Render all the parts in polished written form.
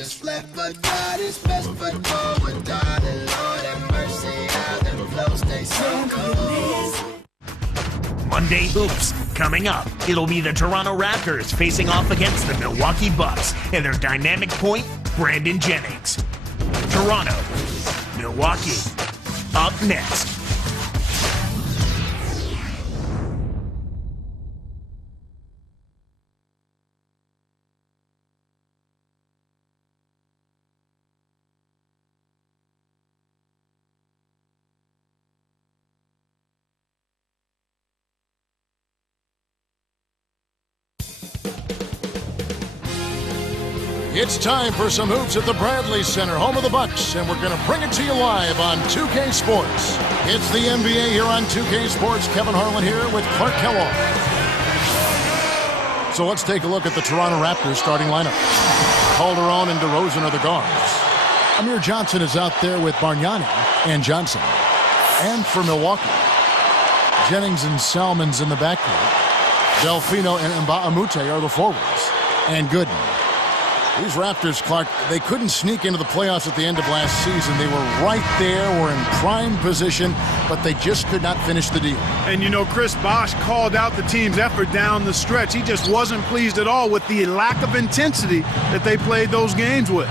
just left, but God is best foot forward, darling. Lord have mercy, how them flows stay so cold. Monday Hoops. Coming up, it'll be the Toronto Raptors facing off against the Milwaukee Bucks and their dynamic point, Brandon Jennings. Toronto, Milwaukee, up next. It's time for some hoops at the Bradley Center, home of the Bucks, and we're going to bring it to you live on 2K Sports. It's the NBA here on 2K Sports. Kevin Harlan here with Clark Kellogg. So let's take a look at the Toronto Raptors starting lineup. Calderon and DeRozan are the guards. Amir Johnson is out there with Bargnani and Johnson. And for Milwaukee, Jennings and Salmons in the backcourt. Delfino and Mbamute are the forwards. And Gooden. These Raptors, Clark, they couldn't sneak into the playoffs at the end of last season. They were right there, were in prime position, but they just could not finish the deal. And, you know, Chris Bosh called out the team's effort down the stretch. He just wasn't pleased at all with the lack of intensity that they played those games with.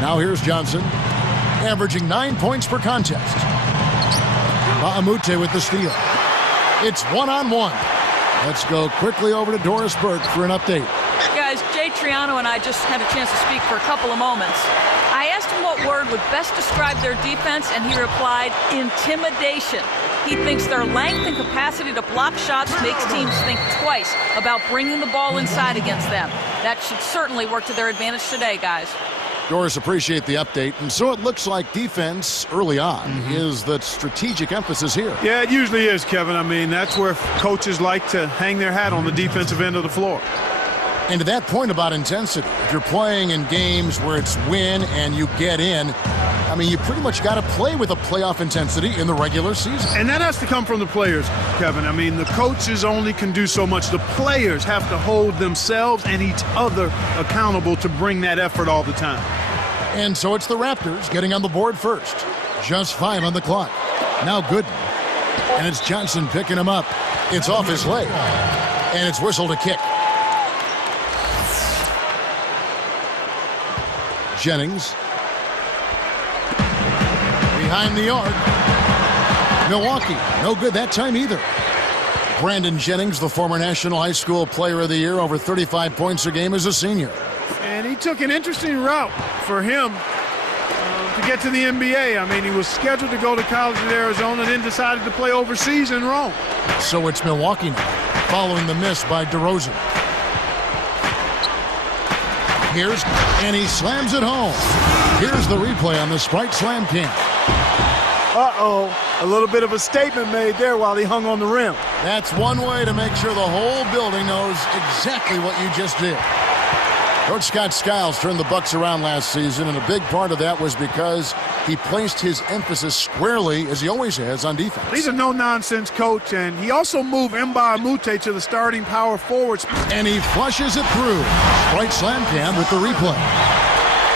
Now here's Johnson, averaging 9 points per contest. Mbamute with the steal. It's one-on-one. Let's go quickly over to Doris Burke for an update. Guys, Jay Triano and I just had a chance to speak for a couple of moments. I asked him what word would best describe their defense, and he replied, intimidation. He thinks their length and capacity to block shots makes teams think twice about bringing the ball inside against them. That should certainly work to their advantage today, guys. Doris, appreciate the update. And so it looks like defense early on is the strategic emphasis here. Yeah, it usually is, Kevin. I mean, that's where coaches like to hang their hat on the defensive end of the floor. And to that point about intensity, if you're playing in games where it's win and you get in, I mean, you pretty much got to play with a playoff intensity in the regular season. And that has to come from the players, Kevin. I mean, the coaches only can do so much. The players have to hold themselves and each other accountable to bring that effort all the time. And so it's the Raptors getting on the board first. Just 5 on the clock. Now Gooden. And it's Johnson picking him up. It's off his leg. And it's whistled a kick. Jennings. Behind the arc. Milwaukee, no good that time either. Brandon Jennings, the former National High School Player of the Year, over 35 points a game as a senior. And he took an interesting route for him to get to the NBA. I mean, he was scheduled to go to college in Arizona, then decided to play overseas in Rome. So it's Milwaukee now, following the miss by DeRozan. And he slams it home. Here's the replay on the Sprite Slam Cam. Uh-oh, a little bit of a statement made there while he hung on the rim. That's one way to make sure the whole building knows exactly what you just did. Coach Scott Skiles turned the Bucks around last season, and a big part of that was because he placed his emphasis squarely, as he always has, on defense. He's a no-nonsense coach, and he also moved Mbamute to the starting power forwards. And he flushes it through. Sprite Slam Cam with the replay.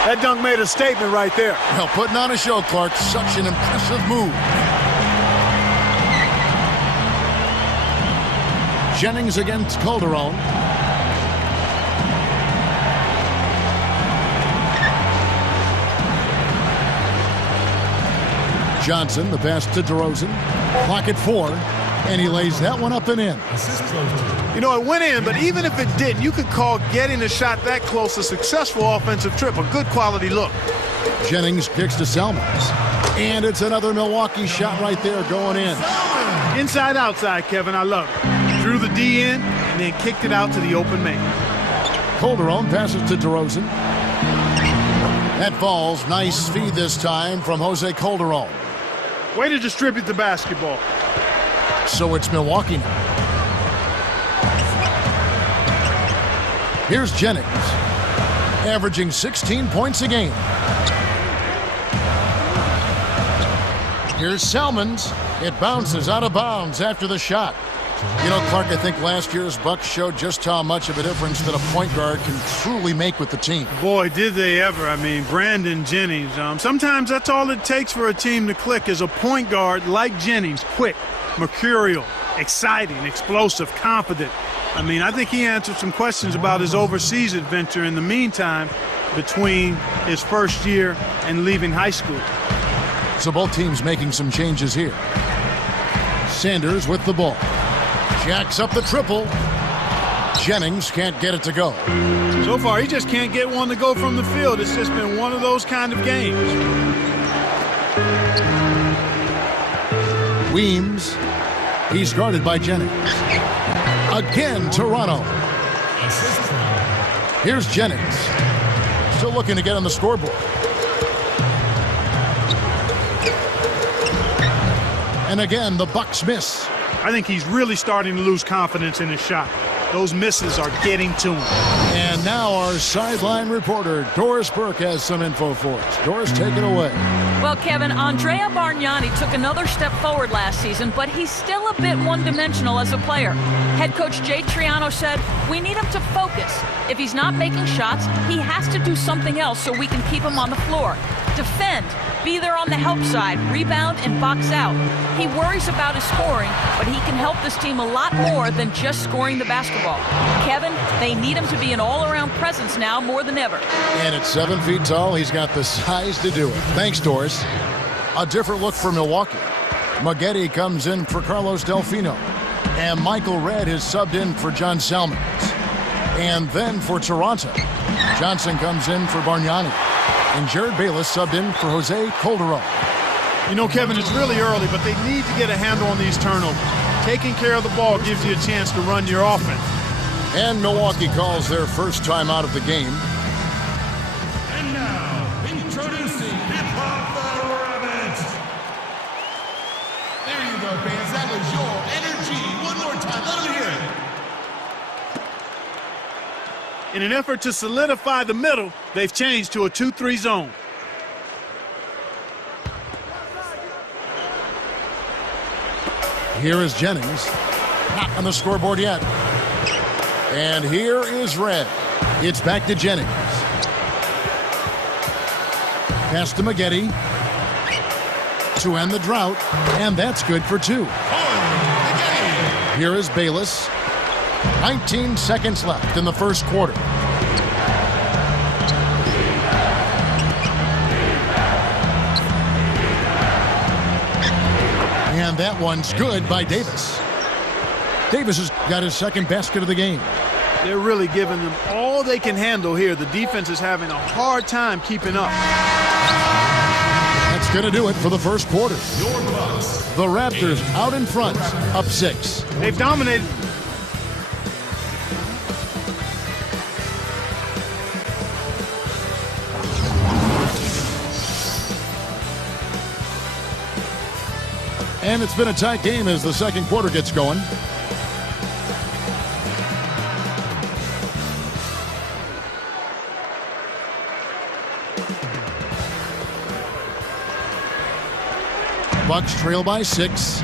That dunk made a statement right there. Well, putting on a show, Clark. Such an impressive move. Jennings against Calderon. Johnson, the pass to DeRozan. Clock at 4, and he lays that one up and in. You know, it went in, but even if it didn't, you could call getting a shot that close a successful offensive trip, a good quality look. Jennings kicks to Salmons. And it's another Milwaukee shot right there going in. Inside, outside, Kevin, I love it. Drew the D in, and then kicked it out to the open man. Calderon passes to DeRozan. That falls. Nice feed this time from Jose Calderon. Way to distribute the basketball. So it's Milwaukee now. Here's Jennings, averaging 16 points a game. Here's Salmons. It bounces out of bounds after the shot. You know, Clark, I think last year's Bucks showed just how much of a difference that a point guard can truly make with the team. Boy, did they ever. I mean, Brandon Jennings. Sometimes that's all it takes for a team to click is a point guard like Jennings, quick, mercurial, exciting, explosive, confident. I mean, I think he answered some questions about his overseas adventure in the meantime between his first year and leaving high school. So both teams making some changes here. Sanders with the ball. Jacks up the triple. Jennings can't get it to go. So far, he just can't get one to go from the field. It's just been one of those kind of games. Weems. He's guarded by Jennings. Again, Toronto. Here's Jennings. Still looking to get on the scoreboard. And again, the Bucks miss. I think he's really starting to lose confidence in his shot. Those misses are getting to him. And now our sideline reporter, Doris Burke, has some info for us. Doris, take it away. Well, Kevin, Andrea Bargnani took another step forward last season, but he's still a bit one-dimensional as a player. Head coach Jay Triano said, we need him to focus. If he's not making shots, he has to do something else so we can keep him on the floor. Defend, be there on the help side, rebound, and box out. He worries about his scoring, but he can help this team a lot more than just scoring the basketball. Kevin, they need him to be an all-around presence now more than ever. And at 7 feet tall, he's got the size to do it. Thanks, Doris. A different look for Milwaukee. Maggette comes in for Carlos Delfino. And Michael Redd is subbed in for John Salmons. And then for Toronto, Johnson comes in for Bargnani. And Jared Bayless subbed in for Jose Calderon. You know, Kevin, it's really early, but they need to get a handle on these turnovers. Taking care of the ball gives you a chance to run your offense. And Milwaukee calls their first time out of the game. And now, introducing Hip-Hop Battle Rabbit. There you go, fans. That was your energy. One more time. Let them hear it. In an effort to solidify the middle, they've changed to a 2-3 zone. Here is Jennings. Not on the scoreboard yet. And here is Redd. It's back to Jennings. Pass to Maggette to end the drought, and that's good for two. Here is Bayless. 19 seconds left in the first quarter. And that one's good by Davis. Davis has got his second basket of the game. They're really giving them all they can handle here. The defense is having a hard time keeping up. That's going to do it for the first quarter. The Raptors out in front, up 6. They've dominated. And it's been a tight game as the second quarter gets going. Bucks trail by 6.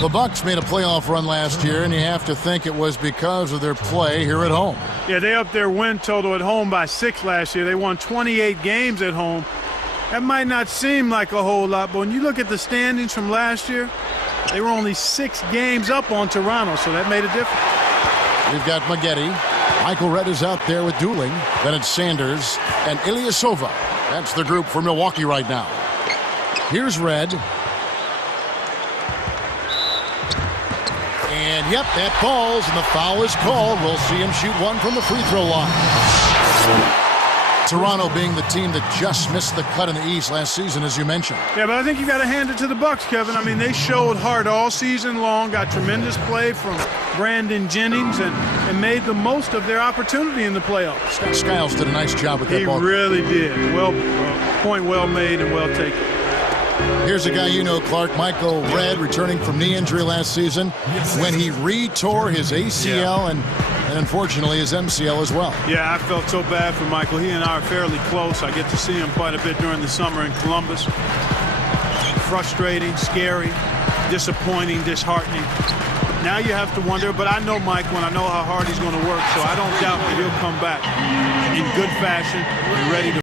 The Bucks made a playoff run last year, and you have to think it was because of their play here at home. Yeah, they upped their win total at home by 6 last year. They won 28 games at home. That might not seem like a whole lot, but when you look at the standings from last year, they were only 6 games up on Toronto, so that made a difference. We've got Maggette. Michael Redd is out there with Dooling. Then it's Sanders and Ilyasova. That's the group for Milwaukee right now. Here's Redd. And, yep, that falls, and the foul is called. We'll see him shoot one from the free throw line. Toronto being the team that just missed the cut in the East last season, as you mentioned. Yeah, but I think you got to hand it to the Bucks, Kevin. I mean, they showed heart all season long, got tremendous play from Brandon Jennings, and made the most of their opportunity in the playoffs. Scott Skiles did a nice job with that ball. He really did. Point well made and well taken. Here's a guy you know, Clark, Michael Redd, returning from knee injury last season when he re-tore his ACL and unfortunately his MCL as well. Yeah, I felt so bad for Michael. He and I are fairly close. I get to see him quite a bit during the summer in Columbus. Frustrating, scary, disappointing, disheartening. Now you have to wonder, but I know Mike when I know how hard he's going to work, so I don't doubt that he'll come back in good fashion and ready to